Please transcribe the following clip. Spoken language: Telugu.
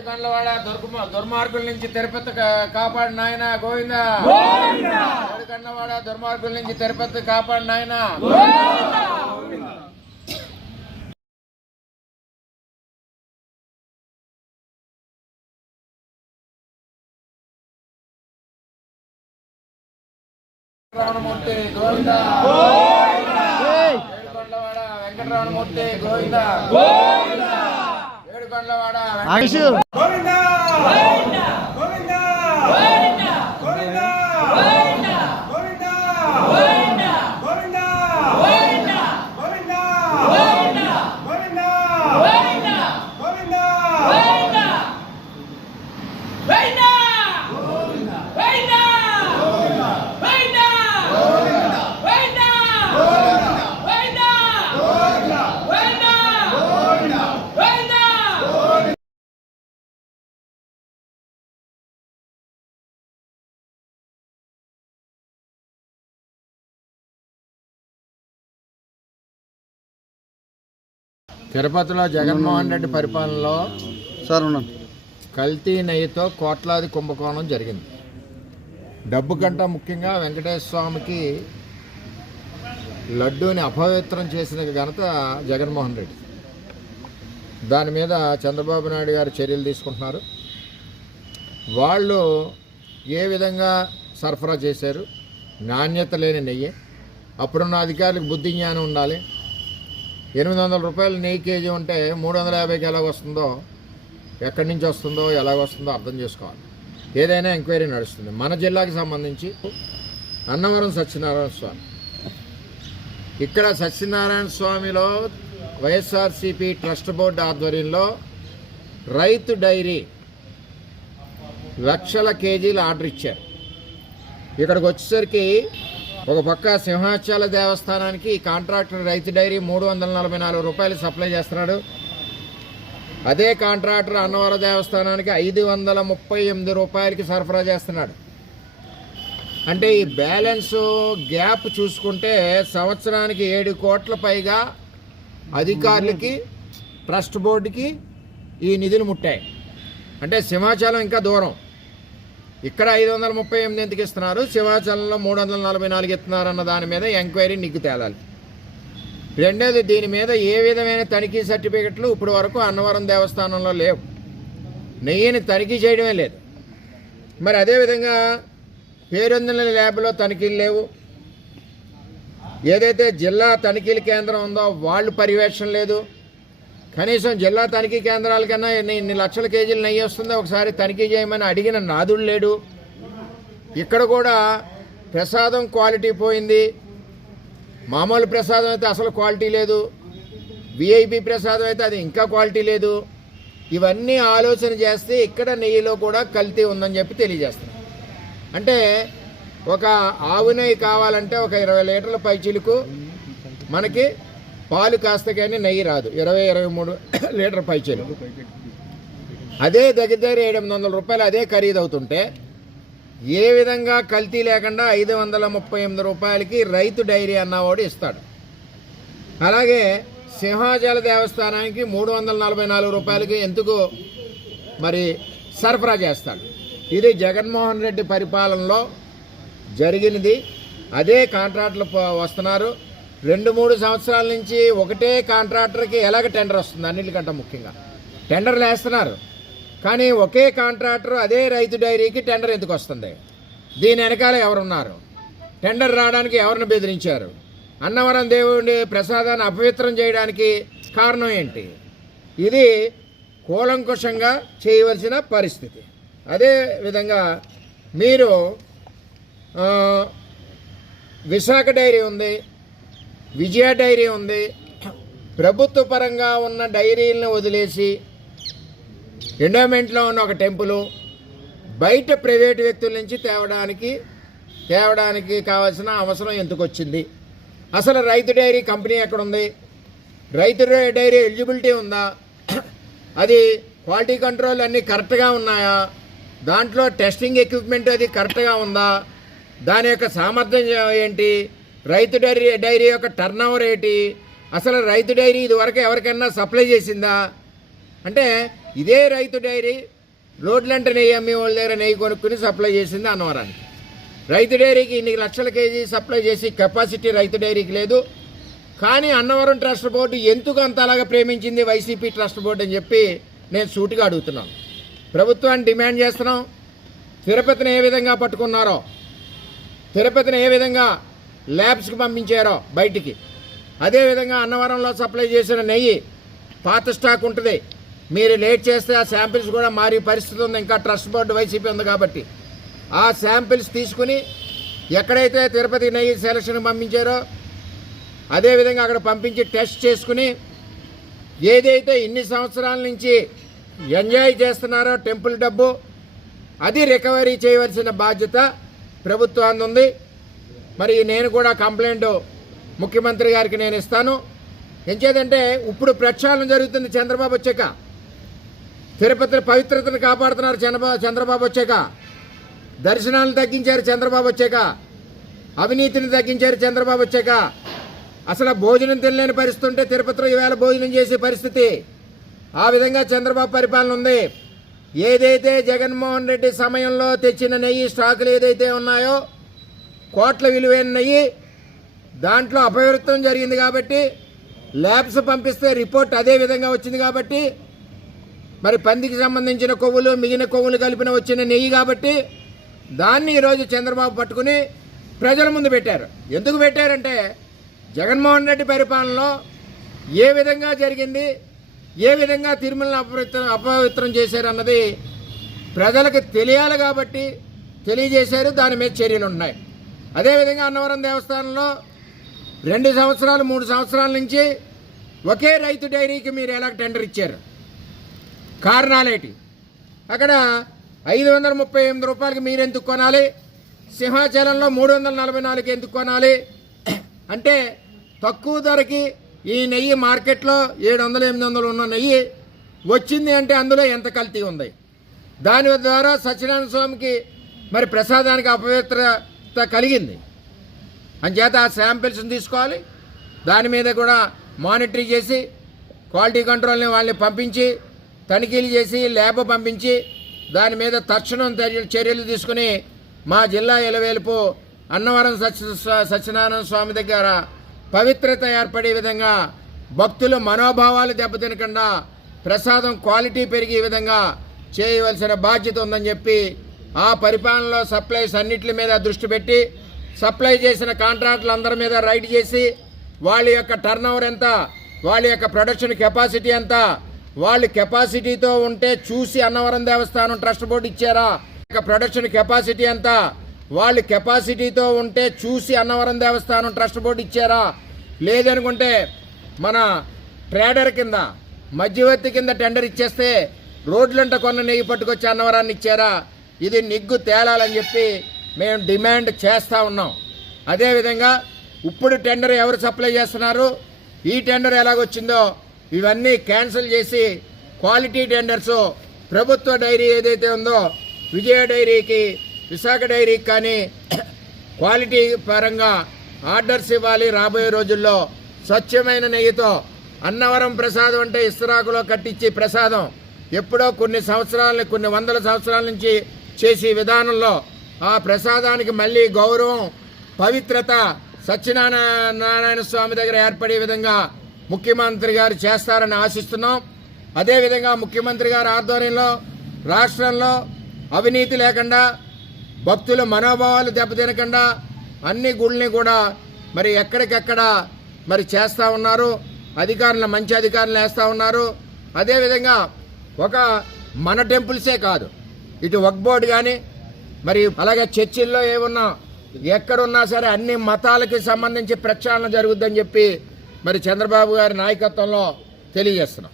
ఏడుకొండలవాడ దుర్మార్గుల నుంచి తిరుపతి కాపాడు నాయన గోవింద. ఏడుకొండలవాడ దుర్మార్గుల నుంచి తిరుపతి కాపాడు నాయన. రమణమూర్తి గోవింద. ఏడుకొండలవాడ వెంకటరమణమూర్తి గోవింద. ఏడుకొండలవాడ గోవింద. తిరుపతిలో జగన్మోహన్ రెడ్డి పరిపాలనలో కల్తీ నెయ్యితో కోట్లాది కుంభకోణం జరిగింది. డబ్బు కంటే ముఖ్యంగా వెంకటేశ్వర స్వామికి లడ్డూని అపవిత్రం చేసిన ఘనత జగన్మోహన్ రెడ్డి. దాని మీద చంద్రబాబు నాయుడు గారు చర్యలు తీసుకుంటున్నారు. వాళ్ళు ఏ విధంగా సరఫరా చేశారు? నాణ్యత లేని నెయ్యి. అప్పుడున్న అధికారులకు బుద్ధి జ్ఞానం ఉండాలి. 800 రూపాయలు నెయ్యి కేజీ ఉంటే 350కి ఎలాగొస్తుందో, ఎక్కడి నుంచి వస్తుందో, ఎలాగొస్తుందో అర్థం చేసుకోవాలి. ఏదైనా ఎంక్వైరీ నడుస్తుంది. మన జిల్లాకి సంబంధించి అన్నవరం సత్యనారాయణ స్వామి, ఇక్కడ సత్యనారాయణ స్వామిలో వైఎస్ఆర్సీపీ ట్రస్ట్ బోర్డు ఆధ్వర్యంలో రైతు డైరీ లక్షల కేజీలు ఆర్డర్ ఇచ్చారు. ఇక్కడికి వచ్చేసరికి ఒక పక్క సింహాచల దేవస్థానానికి కాంట్రాక్టర్ రైతు డైరీ 344 రూపాయలు సప్లై చేస్తున్నాడు. అదే కాంట్రాక్టర్ అన్నవరం దేవస్థానానికి 538 రూపాయలకి సరఫరా చేస్తున్నాడు. అంటే ఈ బ్యాలెన్స్ గ్యాప్ చూసుకుంటే సంవత్సరానికి 7 కోట్ల పైగా అధికారులకి ట్రస్ట్ బోర్డుకి ఈ నిధులు ముట్టాయి. అంటే సింహాచలం ఇంకా దూరం. ఇక్కడ 538 ఎందుకు ఇస్తున్నారు, సింహాచలంలో 344 ఇస్తున్నారన్న దాని మీద ఎంక్వైరీ నిగ్గు తేలాలి. రెండోది, దీని మీద ఏ విధమైన తనిఖీ సర్టిఫికెట్లు ఇప్పుడు వరకు అన్నవరం దేవస్థానంలో లేవు. నెయ్యిని తనిఖీ చేయడమే లేదు. మరి అదేవిధంగా పేరొందిన ల్యాబ్లో తనిఖీలు లేవు. ఏదైతే జిల్లా తనిఖీల కేంద్రం ఉందో వాళ్ళు పర్యవేక్షణ లేదు. కనీసం జిల్లా తనిఖీ కేంద్రాల కన్నా ఇన్ని లక్షల కేజీలు నెయ్యి వస్తుందో ఒకసారి తనిఖీ చేయమని అడిగిన నాదుడు లేడు. ఇక్కడ కూడా ప్రసాదం క్వాలిటీ పోయింది. మామూలు ప్రసాదం అయితే అసలు క్వాలిటీ లేదు. విఐపి ప్రసాదం అయితే అది ఇంకా క్వాలిటీ లేదు. ఇవన్నీ ఆలోచన చేస్తే ఇక్కడ నెయ్యిలో కూడా కల్తీ ఉందని చెప్పి తెలియజేస్తున్నాం. అంటే ఒక ఆవు నెయ్యి కావాలంటే ఒక 20 లీటర్ల పైచిలుకు మనకి పాలు కాస్త కానీ నెయ్యి రాదు. 20-23 లీటర్ పైచిలుకు. అదే దగ్గర 700 రూపాయలు అదే ఖరీదు అవుతుంటే ఏ విధంగా కల్తీ లేకుండా 538 రూపాయలకి రైతు డైరీ అన్నవాడు ఇస్తాడు. అలాగే సింహాచల దేవస్థానానికి 344 రూపాయలకి ఎందుకు మరి సరఫరా చేస్తాడు? ఇది జగన్మోహన్ రెడ్డి పరిపాలనలో జరిగినది. అదే కాంట్రాక్టులు వస్తున్నారు. 2-3 సంవత్సరాల నుంచి ఒకటే కాంట్రాక్టర్కి ఎలాగ టెండర్ వస్తుంది? అన్నిటికంటే ముఖ్యంగా టెండర్లు వేస్తున్నారు, కానీ ఒకే కాంట్రాక్టర్ అదే రైతు డైరీకి టెండర్ ఎందుకు వస్తుంది? దీని వెనకాల ఎవరున్నారు? టెండర్ రావడానికి ఎవరిని బెదిరించారు? అన్నవరం దేవుడి ప్రసాదాన్ని అపవిత్రం చేయడానికి కారణం ఏంటి? ఇది కూలంకుషంగా చేయవలసిన పరిస్థితి. అదే విధంగా మీరు విశాఖ డైరీ ఉంది, విజయ డైరీ ఉంది. ప్రభుత్వ పరంగా ఉన్న డైరీలను వదిలేసి ఎండోమెంట్లో ఉన్న ఒక టెంపుల్ బయట ప్రైవేటు వ్యక్తుల నుంచి తేవడానికి కావాల్సిన అవసరం ఎందుకు వచ్చింది? అసలు రైతు డైరీ కంపెనీ ఎక్కడుంది? రైతు డైరీ ఎలిజిబిలిటీ ఉందా? అది క్వాలిటీ కంట్రోల్ అన్నీ కరెక్ట్గా ఉన్నాయా? దాంట్లో టెస్టింగ్ ఎక్విప్మెంట్ అది కరెక్ట్గా ఉందా? దాని యొక్క సామర్థ్యం ఏంటి? రైతు డైరీ యొక్క టర్న్ ఓవర్ ఏంటి? అసలు రైతు డైరీ ఇదివరకు ఎవరికైనా సప్లై చేసిందా? అంటే ఇదే రైతు డైరీ రోడ్లంట నెయ్యి అమ్మే వాళ్ళ దగ్గర నెయ్యి కొనుక్కుని సప్లై చేసింది అన్నవరానికి. రైతు డైరీకి ఇన్ని లక్షల కేజీ సప్లై చేసి కెపాసిటీ రైతు డైరీకి లేదు. కానీ అన్నవరం ట్రస్ట్ బోర్డు ఎందుకు అంత అలాగా ప్రేమించింది వైసీపీ ట్రస్ట్ బోర్డు అని చెప్పి నేను సూటిగా అడుగుతున్నాను. ప్రభుత్వాన్ని డిమాండ్ చేస్తున్నాం. తిరుపతిని ఏ విధంగా పట్టుకున్నారో, తిరుపతిని ఏ విధంగా ల్యాబ్స్కి పంపించారో బయటికి, అదేవిధంగా అన్నవరంలో సప్లై చేసిన నెయ్యి పాత స్టాక్ ఉంటుంది. మీరు లేట్ చేస్తే ఆ శాంపిల్స్ కూడా మారే పరిస్థితి ఉంది. ఇంకా ట్రస్ట్ బోర్డు వైసీపీ ఉంది కాబట్టి ఆ శాంపిల్స్ తీసుకుని ఎక్కడైతే తిరుపతి నెయ్యి సెలక్షన్ పంపించారో అదేవిధంగా అక్కడ పంపించి టెస్ట్ చేసుకుని ఏదైతే ఇన్ని సంవత్సరాల నుంచి ఎంజాయ్ చేస్తున్నారో టెంపుల్ డబ్బు, అది రికవరీ చేయవలసిన బాధ్యత ప్రభుత్వాన్ని ఉంది. మరి నేను కూడా కంప్లైంట్ ముఖ్యమంత్రి గారికి నేను ఇస్తాను. ఎంచేదంటే ఇప్పుడు ప్రక్షాళన జరుగుతుంది. చంద్రబాబు వచ్చాక తిరుపతి పవిత్రతను కాపాడుతున్నారు. చంద్రబాబు వచ్చాక దర్శనాలను తగ్గించారు. చంద్రబాబు వచ్చాక అవినీతిని తగ్గించారు. చంద్రబాబు వచ్చాక అసలు భోజనం తినలేని పరిస్థితి ఉంటే తిరుపతిలో ఈవేళ భోజనం చేసే పరిస్థితి. ఆ విధంగా చంద్రబాబు పరిపాలన ఉంది. ఏదైతే జగన్మోహన్ రెడ్డి సమయంలో తెచ్చిన నెయ్యి స్టాకులు ఏదైతే ఉన్నాయో కోట్ల విలువైన నెయ్యి, దాంట్లో అపవిత్రం జరిగింది కాబట్టి ల్యాబ్స్ పంపిస్తే రిపోర్ట్ అదే విధంగా వచ్చింది కాబట్టి, మరి పందికి సంబంధించిన కొవ్వులు మిగిలిన కొవ్వులు కలిపిన వచ్చిన నెయ్యి కాబట్టి దాన్ని ఈరోజు చంద్రబాబు పట్టుకుని ప్రజల ముందు పెట్టారు. ఎందుకు పెట్టారంటే జగన్మోహన్ రెడ్డి పరిపాలనలో ఏ విధంగా జరిగింది, ఏ విధంగా తిరుమలను అపవిత్రం చేశారన్నది ప్రజలకు తెలియాలి కాబట్టి తెలియజేశారు. దాని మీద చర్యలు ఉన్నాయి. అదేవిధంగా అన్నవరం దేవస్థానంలో 2 సంవత్సరాలు 3 సంవత్సరాల నుంచి ఒకే రైతు డైరీకి మీరు ఎలా టెండర్ ఇచ్చారు? కారణాలేటి? అక్కడ 538 రూపాయలకి మీరు ఎందుకు కొనాలి? సింహాచలంలో 344 ఎందుకు కొనాలి? అంటే తక్కువ ధరకి ఈ నెయ్యి మార్కెట్లో 700-800 ఉన్న నెయ్యి వచ్చింది అంటే అందులో ఎంత కల్తీ ఉంది? దాని ద్వారా సత్యనారాయణ స్వామికి మరి ప్రసాదానికి అపవిత్రత కలిగింది. అంచేత ఆ శాంపిల్స్ని తీసుకోవాలి. దాని మీద కూడా మానిటరింగ్ చేసి క్వాలిటీ కంట్రోల్ని వాళ్ళని పంపించి తనిఖీలు చేసి ల్యాబ్ పంపించి దాని మీద తక్షణం చర్యలు తీసుకుని మా జిల్లా ఎలవేలుపు అన్నవరం సత్యనారాయణ స్వామి దగ్గర పవిత్రత ఏర్పడే విధంగా భక్తుల మనోభావాలు దెబ్బతినకుండా ప్రసాదం క్వాలిటీ పెరిగే విధంగా చేయవలసిన బాధ్యత ఉందని చెప్పి ఆ పరిపాలనలో సప్లైస్ అన్నిటి మీద దృష్టి పెట్టి సప్లై చేసిన కాంట్రాక్టులు అందరి మీద రైడ్ చేసి వాళ్ళ యొక్క టర్న్ ఓవర్ ఎంత, వాళ్ళ యొక్క ప్రొడక్షన్ కెపాసిటీ ఎంత, వాళ్ళు కెపాసిటీతో ఉంటే చూసి అన్నవరం దేవస్థానం ట్రస్ట్ బోర్డు ఇచ్చారా? ప్రొడక్షన్ కెపాసిటీ ఎంత, వాళ్ళు కెపాసిటీతో ఉంటే చూసి అన్నవరం దేవస్థానం ట్రస్ట్ బోర్డు ఇచ్చారా? లేదనుకుంటే మన ట్రేడర్ కింద మధ్యవర్తి కింద టెండర్ ఇచ్చేస్తే రోడ్లంట కొన్న నెయ్యి పట్టుకొచ్చి అన్నవరాన్ని ఇచ్చారా? ఇది నిగ్గు తేలాలని చెప్పి మేము డిమాండ్ చేస్తూ ఉన్నాం. అదేవిధంగా ఇప్పుడు టెండర్ ఎవరు సప్లై చేస్తున్నారు, ఈ టెండర్ ఎలాగొచ్చిందో ఇవన్నీ క్యాన్సిల్ చేసి క్వాలిటీ టెండర్స్ ప్రభుత్వ డైరీ ఏదైతే ఉందో విజయ డైరీకి విశాఖ డైరీకి కానీ క్వాలిటీ పరంగా ఆర్డర్స్ ఇవ్వాలి. రాబోయే రోజుల్లో స్వచ్ఛమైన నెయ్యితో అన్నవరం ప్రసాదం అంటే ఇస్తరాకులో కట్టించి ప్రసాదం ఎప్పుడో కొన్ని వందల సంవత్సరాల నుంచి చేసే విధానంలో ఆ ప్రసాదానికి మళ్ళీ గౌరవం పవిత్రత సత్యనారాయణ స్వామి దగ్గర ఏర్పడే విధంగా ముఖ్యమంత్రి గారు చేస్తారని ఆశిస్తున్నాం. అదేవిధంగా ముఖ్యమంత్రి గారి ఆధ్వర్యంలో రాష్ట్రంలో అవినీతి లేకుండా భక్తుల మనోభావాలు దెబ్బతినకుండా అన్ని గుళ్ళని కూడా మరి ఎక్కడికెక్కడ మరి చేస్తూ ఉన్నారు. మంచి అధికారులు వేస్తూ ఉన్నారు. అదేవిధంగా ఒక మన టెంపుల్సే కాదు, ఇటు వక్ఫ్ బోర్డు కానీ మరి అలాగే చర్చిల్లో ఏమున్నా ఎక్కడున్నా సరే అన్ని మతాలకి సంబంధించి ప్రక్షాళన జరుగుద్దని చెప్పి మరి చంద్రబాబు గారి నాయకత్వంలో తెలియజేస్తున్నాం.